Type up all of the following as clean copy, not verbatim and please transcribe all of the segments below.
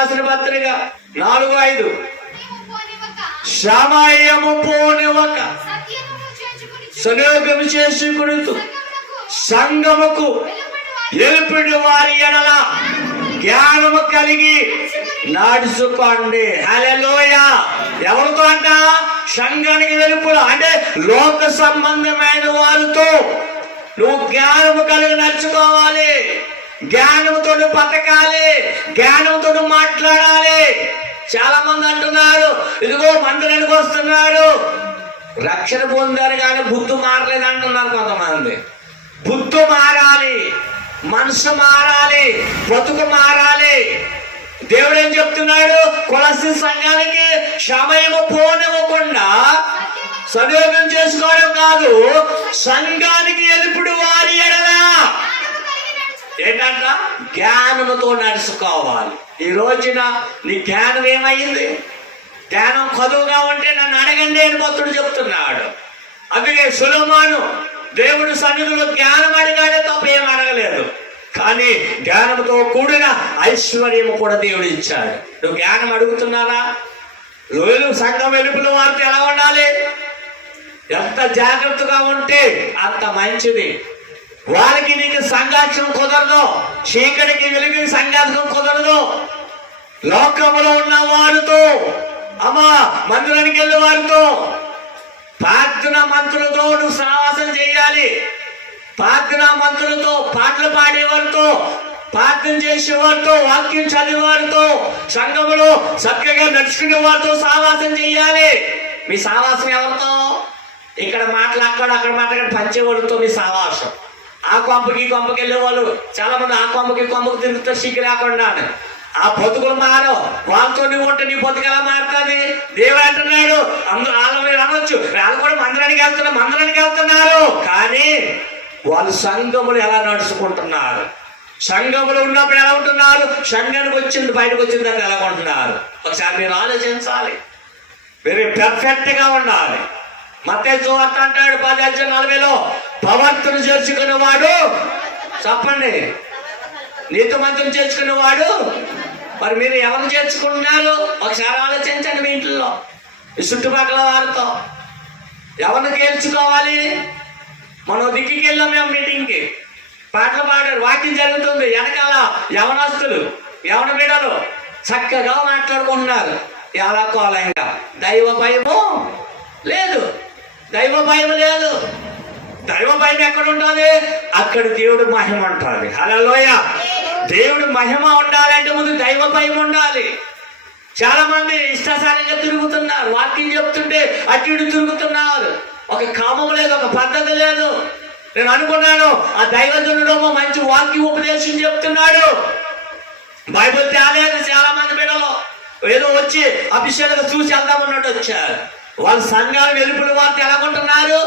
రాసిన పత్రిక 4:5. సమయము పోనివ్వక సంయోగము చేసుకొనుచు సంఘముకు ఎలుపుడు వారి ఎడల జ్ఞానము కలిగి నడుచుకోండి. హల్లెలూయా. ఎవరితో అంట? సంఘానికి వెలుపుడు అంటే లోక సంబంధమైన వారితో నువ్వు జ్ఞానము కలిగి నడుచుకోవాలి. జ్ఞానంతో బతకాలి, జ్ఞానంతో మాట్లాడాలి. చాలా మంది అంటున్నారు, ఇదిగో మందిరానికి వస్తున్నారు, రక్షణ పొందారు కానీ బుద్ధి మారలేదు అంటున్నారు కొంతమంది. బుద్ధి మారాలి, మనసు మారాలి, బతుకు మారాలి. దేవుడు ఏం చెప్తున్నాడు? కొలసి సంఘానికి సమయము పోనివ్వకుండా సద్వినియోగం చేసుకోవడం కాదు, సంఘానికి ఎలుపుడు వారి ఎడల ఏంటంట? జ్ఞానముతో నడుచుకోవాలి. ఈ రోజున నీ జ్ఞానం ఏమైంది? జ్ఞానం కొదువుగా ఉంటే నన్ను అడగండి అని భక్తుడు చెప్తున్నాడు. అందుకే సొలొమోను దేవుడు సన్నిధిలో జ్ఞానం అడిగాడే తప్ప ఏం అడగలేదు, కానీ జ్ఞానంతో కూడిన ఐశ్వర్యము కూడా దేవుడు ఇచ్చాడు. నువ్వు జ్ఞానం అడుగుతున్నారా? సంఘం వెలుపుల వారితో ఎలా ఉండాలి? ఎంత జాగ్రత్తగా ఉంటే అంత మంచిది. వారికి నీకు సంఘర్షణ కుదరదు, చీకటికి వెలుగు సంఘర్షణ కుదరదు. లోకంలో ఉన్న వారితో, మందిరానికి వెళ్ళే వారితో, ప్రార్థన మంత్రులతో నువ్వు సహవాసం చేయాలి. ప్రార్థన మంత్రులతో, పాటలు పాడేవారితో, ప్రార్థన చేసేవారితో, వాక్యం చదివేవారితో, సంఘములో చక్కగా నడుచుకునే వారితో సహవాసం చేయాలి. మీ సహవాసం ఎవరితో? ఇక్కడ మాట్లాడుకోవడం, అక్కడ మాట్లాడి పంచేవాళ్ళతో మీ సహవాసం. ఆ కొంపకి కొంపకి వెళ్ళే వాళ్ళు చాలా మంది ఆ కొంపకి కొంపకి తిరుగుతారు సిగ్గు లేకుండా. ఆ బతుకులు మారో, వాళ్ళతో నువ్వు ఉంటే నీ బతుకు ఎలా మారుతుంది? దేవుడు అంటున్నాడు, అందరూ వాళ్ళ మీరు అనొచ్చు, వాళ్ళు కూడా మందిరానికి వెళ్తున్నారు, కానీ వాళ్ళు సంఘములు ఎలా నడుచుకుంటున్నారు? సంఘములు ఉన్నప్పుడు ఎలా ఉంటున్నారు? సంఘానికి వచ్చింది బయటకు వచ్చిన తర్వాత ఎలా ఉంటున్నారు? ఒకసారి మీరు ఆలోచించాలి. మీరు పెర్ఫెక్ట్ గా ఉండాలి. మత్తయి సువార్త అంటాడు 10:40 ప్రవర్తన చేర్చుకునేవాడు, చెప్పండి, నీతి మంత్రం చేర్చుకునేవాడు. మరి మీరు ఎవరు చేర్చుకుంటున్నారు? ఒకసారి ఆలోచించండి. మీ ఇంట్లో, ఈ చుట్టుపక్కల వారితో ఎవరిని చేర్చుకోవాలి? మనం దిక్కికి వెళ్ళాం, మేము మీటింగ్కి, పాటలు పాడారు, వాక్యం జరుగుతుంది, వెనకాల యవనస్తులు యవన బిడ్డలు చక్కగా మాట్లాడుకుంటున్నారు. ఎలా కోలంగా దైవ భయము లేదు, దైవ భయం లేదు. దైవ భయం ఎక్కడ ఉంటుంది? అక్కడ దేవుడు మహిమ ఉంటుంది. హల్లెలూయా. దేవుడు మహిమ ఉండాలంటే ముందు దైవ భయం ఉండాలి. చాలా మంది ఇష్టాసారంగా తిరుగుతున్నారు, వాక్యం చెప్తుంటే అటు ఇటు తిరుగుతున్నారు. ఒక క్రమం లేదు, ఒక పద్ధతి లేదు. నేను అనుకున్నాను ఆ దైవజనుడేమో మంచి వాక్య ఉపదేశం చెప్తున్నాడు, బైబిల్ తేలేదు. చాలా మంది బిడ్డలు ఏదో వచ్చి అభిషేకంగా చూసి వెళ్దామన్నట్టు వచ్చారు. వాళ్ళ సంఘాలు వెలుపుల వారితో ఎలా ఉంటున్నారు?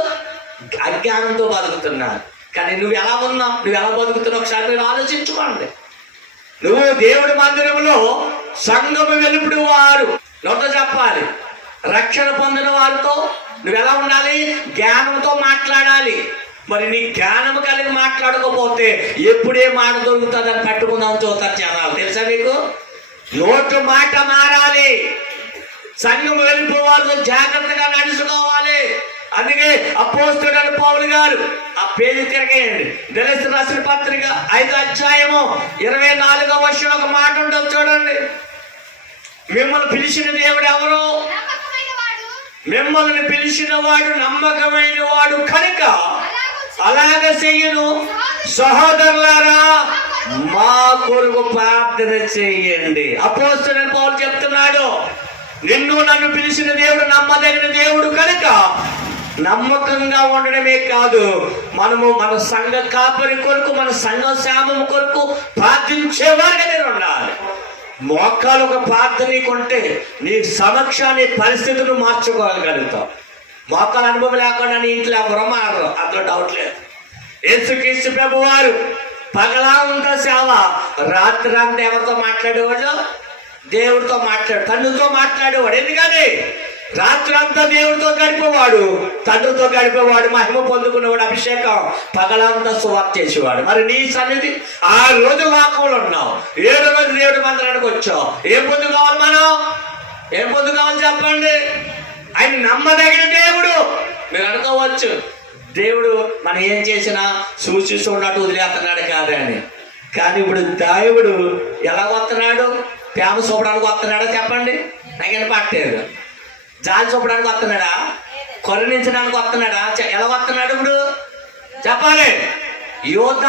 అజ్ఞానంతో బతుకుతున్నారు. కానీ నువ్వు ఎలా ఉన్నావు, నువ్వు ఎలా బతుకుతున్నావు ఒకసారి మీరు ఆలోచించుకోండి. నువ్వు దేవుడి మందిరంలో సంఘము వెలుపుడు వారు నోట చెప్పాలి. రక్షణ పొందిన వారితో నువ్వు ఎలా ఉండాలి? జ్ఞానంతో మాట్లాడాలి. మరి నీ జ్ఞానం కలిగి మాట్లాడకపోతే ఎప్పుడే మాట దొరుకుతుందని పట్టుకుందాం చూస్తారు జనాలు. తెలుసా నీకు? నోటు మాట మారాలి. సంఘం వెళ్ళిపోవారితో జాగ్రత్తగా నడుచుకోవాలి. అందుకే అపోస్తలుడైన పౌలు గారు ఆ పేజీ తిరగేయండి, గలతీయులకు రాసిన పత్రిక 5:24 ఒక మాట ఉంటుంది చూడండి. మిమ్మల్ని పిలిచిన దేవుడు ఎవరు? మిమ్మల్ని పిలిచిన వాడు నమ్మకమైన వాడు కనుక అలాగ చెయ్యను. సహోదరులారా, మా కొరకు ప్రార్థన చేయండి. అపోస్తలుడైన పౌలు చెప్తున్నాడు, నిన్ను నన్ను పిలిచిన దేవుడు నమ్మదగిన దేవుడు కనుక నమ్మకంగా ఉండడమే కాదు, మనము మన సంఘ కాపరి కొరకు, మన సంఘ శామం కొరకు ప్రార్థించేవారుగా నేను ఉండాలి. మోకాలు ఒక ప్రార్థన నీకుంటే నీ సమక్షాన్ని పరిస్థితులు మార్చుకోగలుగుతావు. మోకాలు అనుభవం లేకుండా నీ ఇంట్లో ఎవరో మారరు, అందులో డౌట్ లేదు. యేసుక్రీస్తు ప్రభు వారు పగలా ఉందా సేవ, రాత్రి అంతా ఎవరితో మాట్లాడేవాడు? దేవుడితో మాట్లాడు, తండ్రితో మాట్లాడేవాడు. ఎందుకని రాత్రి అంతా దేవుడితో గడిపేవాడు, తండ్రితో గడిపేవాడు, మహిమ పొందుకునేవాడు, అభిషేకం పగలంతా సువార్త చేసేవాడు. మరి నీ సన్నిధి ఆ రోజు వాక్యంలో ఉన్నావు, 7వ రోజు దేవుడి మందిరానికి వచ్చావు. ఏం పొందు కావాలి మనం? ఏం పొందు కావాలి చెప్పండి? ఆయన నమ్మదగిన దేవుడు. మీరు అనుకోవచ్చు దేవుడు మనం ఏం చేసినా చూసి చూడట్టు వదిలేస్తున్నాడు కాదని. కానీ ఇప్పుడు దేవుడు ఎలా వస్తున్నాడు? ప్రేమ చూపడానికి వస్తున్నాడా చెప్పండి? నాకేం పట్టేది. జాలి చూపడానికి వస్తున్నాడా? కరుణించడానికి వస్తున్నాడా? ఎలా వస్తున్నాడు ఇప్పుడు చెప్పాలి? యోధ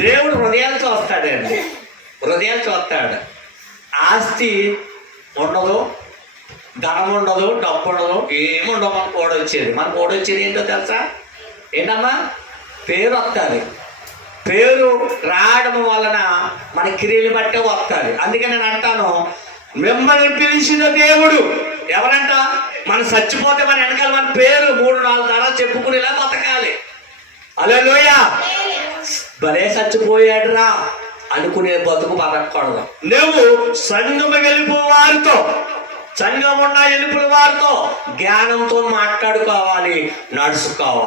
దేవుడు హృదయాలు చూస్తాడండి, హృదయాలు చూస్తాడు. ఆస్తి ఉండదు, ధనం ఉండదు, డబ్బు ఉండదు, ఏముండవు. మనకు ఓడొచ్చేది, మనకు ఓడొచ్చేది ఏంటో తెలుసా? ఏంటమ్మా? పేరు వస్తుంది. పేరు రావడం వలన మన క్రియలు బట్టే వస్తుంది. అందుకే నేను అంటాను, మిమ్మల్ని పిలిచిన దేవుడు ఎవరంట? మనం చచ్చిపోతే మన వెనకాల మన పేరు 3-4 తరాలు చెప్పుకునేలా బతకాలి. హల్లెలూయా. భలే చచ్చిపోయాడు రా అనుకునే బతుకు బతకూడదు. నువ్వు సంఘము వెలుపు వారితో, సంఘం ఉన్న వెలుపుల వారితో జ్ఞానంతో మాట్లాడుకోవాలి, నడుచుకోవాలి.